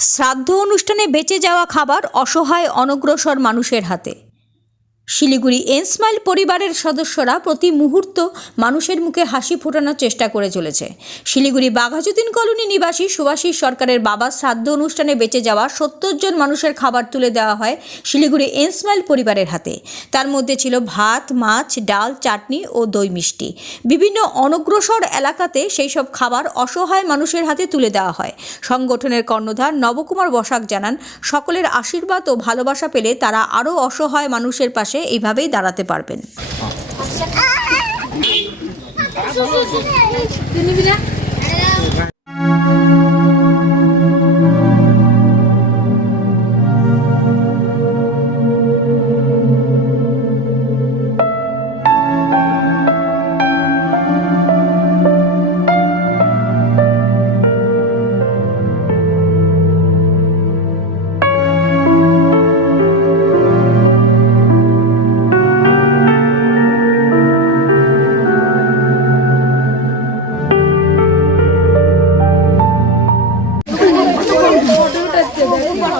শ্রাদ্ধ অনুষ্ঠানে বেঁচে যাওয়া খাবার অসহায় অনগ্রসর মানুষের হাতে। শিলিগুড়ি এনস্মাইল পরিবারের সদস্যরা প্রতি মুহূর্ত মানুষের মুখে হাসি ফোটানোর চেষ্টা করে চলেছে। শিলিগুড়ি বাঘাযতীন কলোনি নিবাসী সুভাষিস সরকারের বাবার শ্রাদ্ধ অনুষ্ঠানে বেঁচে যাওয়া সত্তর জন মানুষের খাবার তুলে দেওয়া হয় শিলিগুড়ি এনস্মাইল পরিবারের হাতে। তার মধ্যে ছিল ভাত, মাছ, ডাল, চাটনি ও দই মিষ্টি। বিভিন্ন অনগ্রসর এলাকাতে সেই সব খাবার অসহায় মানুষের হাতে তুলে দেওয়া হয়। সংগঠনের কর্ণধার নবকুমার বসাক জানান, সকলের আশীর্বাদ ও ভালোবাসা পেলে তারা আরও অসহায় মানুষের পাশে এইভাবেই দাঁড়াতে পারবেন।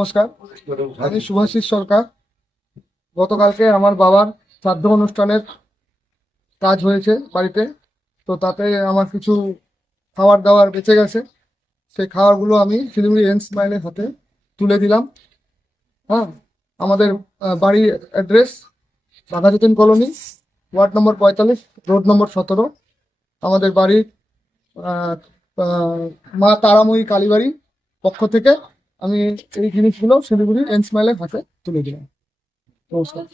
নমস্কার। আমি শুভাশিস সরকার। গতকালকে আমার বাবার শ্রাদ্ধ অনুষ্ঠানের কাজ হয়েছে বাড়িতে। তো তাতে আমার কিছু খাবার দাবার বেঁচে গেছে। সেই খাবারগুলো আমি শিলিগুড়ি এন স্মাইলের হাতে তুলে দিলাম। হ্যাঁ আমাদের বাড়ির address Baghajatin colony ward number পঁয়তাল্লিশ রোড নম্বর সতেরো। আমাদের বাড়ির মা তারাময়ী কালীবাড়ি পক্ষ থেকে আমি এই জিনিসগুলো শিলিগুড়ির এন স্মাইলের হাতে তুলে দিলাম। নমস্কার।